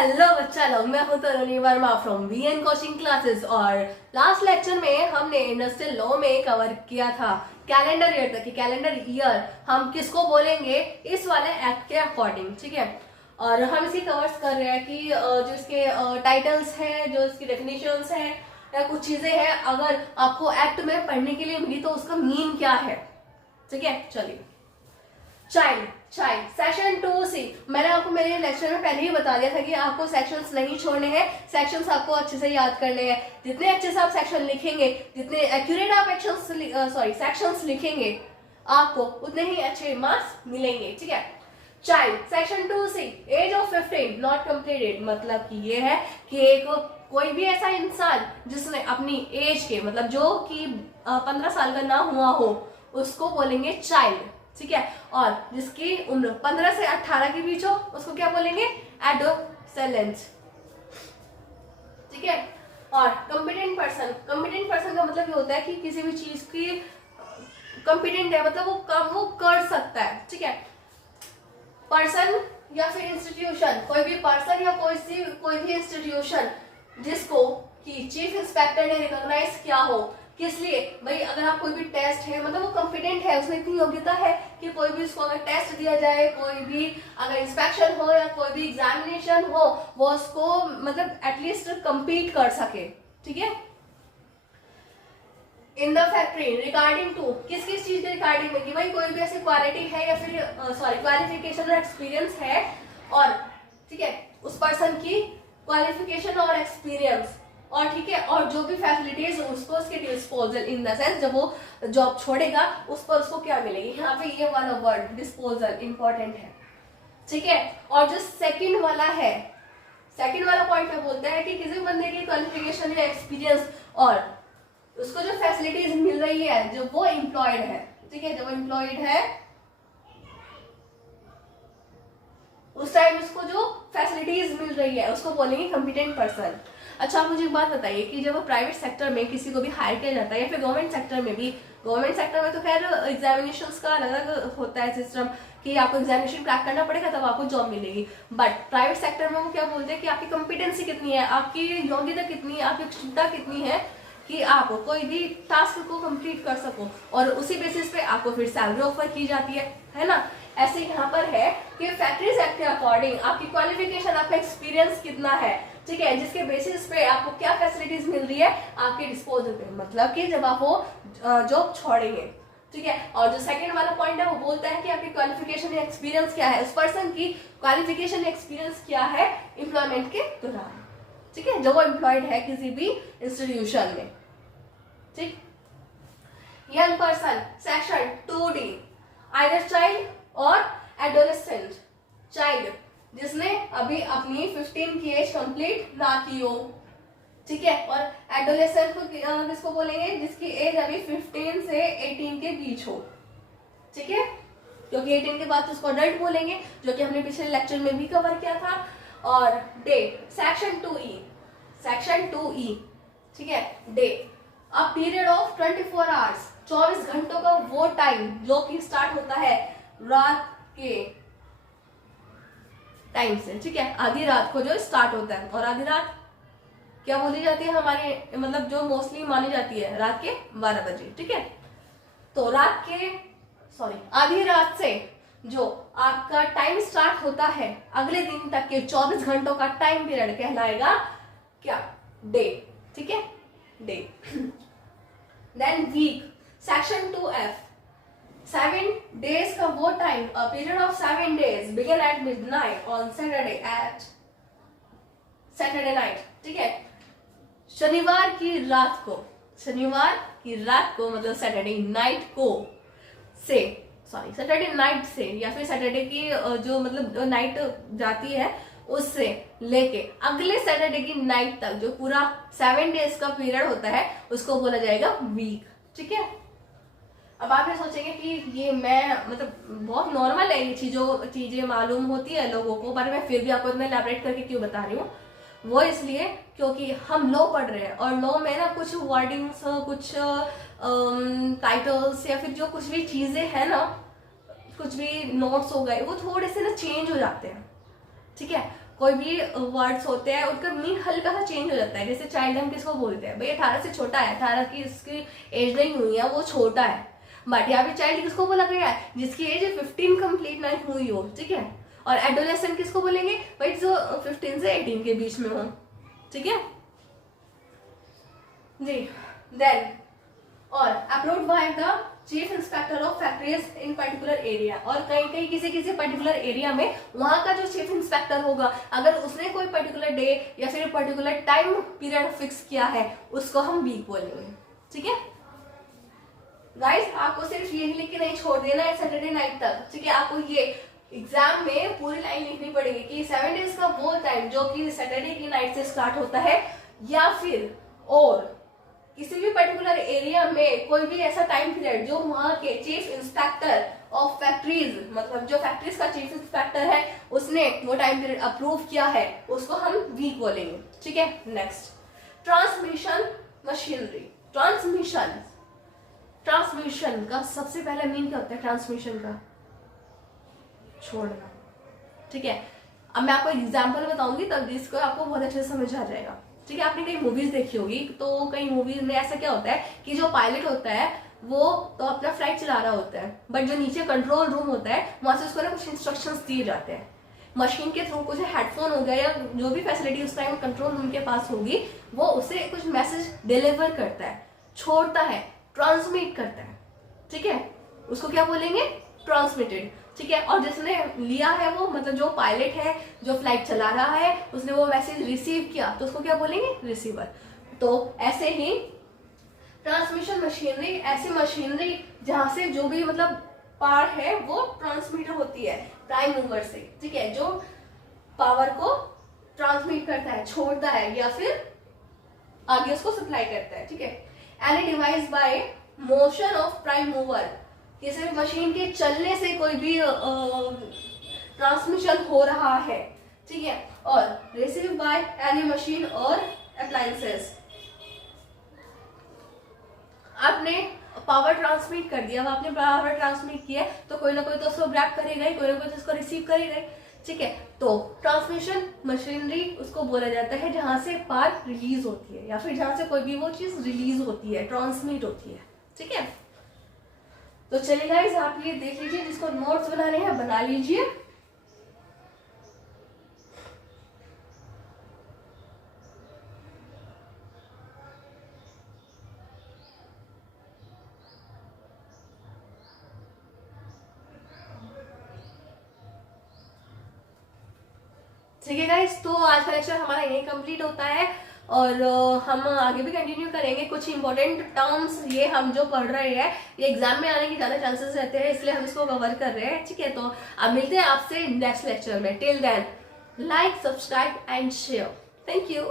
Hello बच्चा लोग, मैं हूं Taruni Verma from VN coaching classes. और लास्ट लेक्चर में हमने इंडस्ट्रियल लॉ में कवर किया था कैलेंडर ईयर तक कि कैलेंडर ईयर हम किसको बोलेंगे इस वाले एक्ट के अकॉर्डिंग, ठीक है। और हम इसी कवर्स कर रहे हैं कि जो इसके टाइटल्स हैं, जो इसकी डेफिनेशंस हैं या कुछ चीजें हैं, अगर आपको एक्ट में पढ़ने के लिए मिली तो उसका मीन क्या है, ठीक है। चलिए, चाइल्ड चाइल्ड सेक्शन 2C। मैंने आपको मेरे लेक्चर में पहले ही बता दिया था कि आपको सेक्शंस नहीं छोड़ने हैं, सेक्शंस आपको अच्छे से याद करने हैं। जितने अच्छे से आप सेक्शन लिखेंगे, जितने एक्यूरेट आप सेक्शंस लिखेंगे, आपको उतने ही अच्छे मार्क्स मिलेंगे, ठीक है। Child section 2C, age of 15 not completed, मतलब कि ये है कि एक कोई भी ऐसा इंसान जिसने अपनी एज के मतलब जो कि 15 साल का ना हुआ हो उसको बोलेंगे चाइल्ड, ठीक है। और जिसकी उम्र 15 से 18 के बीच हो उसको क्या बोलेंगे, एडोलेसेंट, ठीक है। और कॉम्पिटेंट पर्सन का मतलब ये होता है कि किसी भी चीज की कॉम्पिटेंट है, मतलब वो कर सकता है, ठीक है। पर्सन या फिर इंस्टीट्यूशन, कोई भी पर्सन या कोई भी इंस्टीट्यूशन जिसको कि चीफ इंस्पेक्टर ने रिकॉग्नाइज किया हो, किस लिए भाई, अगर आप कोई भी टेस्ट है, मतलब वो कॉम्पिटेंट है, उसमें इतनी योग्यता है कि कोई भी उसको अगर टेस्ट दिया जाए, कोई भी अगर इंस्पेक्शन हो या कोई भी एग्जामिनेशन हो, वो उसको मतलब एटलीस्ट कम्पीट कर सके, ठीक है। In the factory regarding to, किस किस चीज के रिगार्डिंग में कि भाई कोई भी ऐसी क्वालिटी है या फिर क्वालिफिकेशन और एक्सपीरियंस है, और ठीक है उस पर्सन की क्वालिफिकेशन और एक्सपीरियंस, और ठीक है, और जो भी फैसिलिटीज उसको उसके डिस्पोजल, इन द सेंस जब वो जॉब छोड़ेगा उस पर उसको क्या मिलेगी। यहाँ पे ये वाला वर्ड डिस्पोजल इंपॉर्टेंट है, ठीक है। और जो सेकंड वाला है, सेकंड वाला पॉइंट में बोलता है कि किसी बंदे की क्वालिफिकेशन या एक्सपीरियंस और उसको जो फैसिलिटीज मिल रही है जब वो एम्प्लॉयड है, ठीक है, जब वो एम्प्लॉयड है उस टाइम उसको जो फैसिलिटीज मिल रही है उसको बोलेंगे कॉम्पिटेंट पर्सन। अच्छा, आप मुझे एक बात बताइए कि जब प्राइवेट सेक्टर में किसी को भी हायर किया जाता है या फिर गवर्नमेंट सेक्टर में भी, गवर्नमेंट सेक्टर में तो खैर एग्जामिनेशंस का अलग अलग होता है सिस्टम कि आपको एग्जामिनेशन क्रैक करना पड़ेगा तब आपको जॉब मिलेगी, बट प्राइवेट सेक्टर में वो क्या बोलते हैं कि आपकी कॉम्पिटेंसी कितनी है, आपकी योग्यता कितनी है, आपकी क्षमता कितनी है कि आप कोई भी टास्क को कंप्लीट कर सको, और उसी बेसिस पे आपको फिर सैलरी ऑफर की जाती है ना। ऐसे यहाँ पर है कि फैक्ट्रीज एक्ट के अकॉर्डिंग आपकी क्वालिफिकेशन, आपका एक्सपीरियंस कितना है, ठीक है, जिसके बेसिस पे आपको क्या फैसिलिटीज मिल रही है आपके डिस्पोजल पे, मतलब कि जब आप वो जॉब छोड़ेंगे, ठीक है। और जो सेकंड वाला पॉइंट है वो बोलता है कि आपकी क्वालिफिकेशन या एक्सपीरियंस क्या है, उस पर्सन की क्वालिफिकेशन एक्सपीरियंस क्या है एम्प्लॉयमेंट के दौरान, ठीक है, जब वो एम्प्लॉयड है किसी भी इंस्टीट्यूशन में, ठीक। Young person section 2D, either child और एडोलेसेंट। चाइल्ड जिसने अभी अपनी 15 की एज कंप्लीट ना की हो, ठीक है। और एडोलेसेंट को किसको बोलेंगे, जिसकी एज अभी 15 से 18 के बीच हो, ठीक है, क्योंकि 18 के बाद उसको अडल्ट बोलेंगे, जो कि हमने पिछले लेक्चर में भी कवर किया था। और डे सेक्शन 2E, ठीक है। Day a period of 24 hours, 24 घंटों का वो टाइम जो कि स्टार्ट होता है रात के टाइम से, ठीक है, आधी रात को जो स्टार्ट होता है। और आधी रात क्या बोली जाती है हमारे, मतलब जो मोस्टली मानी जाती है रात के 12 बजे, ठीक है। तो आधी रात से जो आपका टाइम स्टार्ट होता है अगले दिन तक के 24 घंटों का टाइम पीरियड कहलाएगा क्या, डे, ठीक है, day. Then week section 2F, 7 days का वो time, a period of 7 days begin at midnight on Saturday night, ठीक है, शनिवार की रात को मतलब सैटरडे नाइट से या फिर सैटरडे की जो मतलब नाइट जाती है उससे लेके अगले सैटरडे की नाइट तक जो पूरा 7 days का पीरियड होता है उसको बोला जाएगा वीक, ठीक है। अब आप ये सोचेंगे कि ये मैं मतलब बहुत नॉर्मल है, ये चीजें मालूम होती है लोगों को, पर मैं फिर भी आपको इतना एलैबोरेट करके क्यों बता रही हूँ, वो इसलिए क्योंकि हम लॉ पढ़ रहे हैं और लॉ में ना कुछ वर्डिंग्स, कुछ टाइटल्स या फिर जो कुछ भी चीजें हैं ना, कुछ भी नोट्स हो गए वो थोड़े से ना चेंज हो जाते हैं, ठीक है। कोई भी वर्ड्स होते हैं उनका मीन हल्का सा चेंज हो जाता है। जैसे चाइल्ड हम किसको बोलते हैं, भाई 18 से छोटा है, 18 की इसकी एज नहीं हुई है, वो छोटा है। बट यहाँ पे चाइल्ड किसको बोला गया है, जिसकी एज 15 कंप्लीट नहीं हुई हो, ठीक है। और एडोलेसेंट किसको बोलेंगे, भाई जो 15 से 18 के बीच में हो, ठीक है जी। देन और approved by the chief inspector of factories in particular area. और कहीं कहीं किसी किसी पर्टिकुलर एरिया में वहां का जो चीफ इंस्पेक्टर होगा, अगर उसने कोई पर्टिकुलर डे या फिर पर्टिकुलर टाइम पीरियड फिक्स किया है, उसको हम वीक बोलेंगे, ठीक है गाइस। आपको सिर्फ ये लिख के नहीं छोड़ देना है सैटरडे नाइट तक, ठीक है। आपको ये एग्जाम में पूरी लाइन लिखनी पड़ेगी कि 7 डेज का वो टाइम जो कि सैटरडे की नाइट से स्टार्ट होता है, या फिर और किसी भी पर्टिकुलर एरिया में कोई भी ऐसा टाइम पीरियड जो वहां के चीफ इंस्पेक्टर ऑफ फैक्ट्रीज, मतलब जो फैक्ट्रीज का चीफ इंस्पेक्टर है, उसने वो टाइम पीरियड अप्रूव किया है, उसको हम वीक बोलेंगे, ठीक है। Next, transmission machinery. ट्रांसमिशन का सबसे पहला मीन क्या होता है, ट्रांसमिशन का छोड़ना, ठीक है। अब मैं आपको एग्जाम्पल बताऊंगी तब इसको आपको बहुत अच्छे से समझ आ जाएगा, ठीक है। आपने कई मूवीज देखी होगी, तो कई मूवीज में ऐसा क्या होता है कि जो पायलट होता है वो तो अपना फ्लाइट चला रहा होता है, बट जो नीचे कंट्रोल रूम होता है वहां से उसको ना कुछ इंस्ट्रक्शंस दिए जाते हैं मशीन के थ्रू। कुछ हेडफोन हो गया या जो भी फैसिलिटी उस टाइम कंट्रोल रूम के पास होगी, वो उसे कुछ मैसेज डिलीवर करता है, छोड़ता है, ट्रांसमिट करता है, ठीक है। उसको क्या बोलेंगे, ट्रांसमिटेड, ठीक है। और जिसने लिया है वो, मतलब जो पायलट है जो फ्लाइट चला रहा है, उसने वो मैसेज रिसीव किया, तो उसको क्या बोलेंगे, रिसीवर। तो ऐसे ही ट्रांसमिशन मशीनरी, ऐसी मशीनरी जहां से जो भी मतलब पावर है वो ट्रांसमिट होती है प्राइम मूवर से, ठीक है, जो पावर को ट्रांसमिट करता है, छोड़ता है या फिर आगे उसको सप्लाई करता है, ठीक है। Any device by motion of prime mover, किसी भी मशीन के चलने से कोई भी ट्रांसमिशन हो रहा है, ठीक है। और रिसीव बाय एनी मशीन और अप्लायंसेस, आपने पावर ट्रांसमिट कर दिया, आपने पावर ट्रांसमिट किया तो कोई ना कोई तो उसको ग्रैब करेगा ही, कोई ना कोई तो उसको रिसीव करेगा, ठीक है। तो ट्रांसमिशन मशीनरी उसको बोला जाता है जहां से पावर रिलीज होती है या फिर जहां से कोई भी वो चीज रिलीज होती है, ट्रांसमिट होती है, ठीक है। तो चलिए गाइस, आप ये देख लीजिए, जिसको नोट्स बनाने हैं बना लीजिए। ठीक है गाइस, तो आज का लेक्चर हमारा यही कंप्लीट होता है और हम आगे भी कंटिन्यू करेंगे। कुछ इंपॉर्टेंट टर्म्स ये हम जो पढ़ रहे हैं ये एग्जाम में आने के ज्यादा चांसेस रहते हैं, इसलिए हम इसको कवर कर रहे हैं, ठीक है। तो अब मिलते हैं आपसे नेक्स्ट लेक्चर में। Till then like, subscribe and share. Thank you.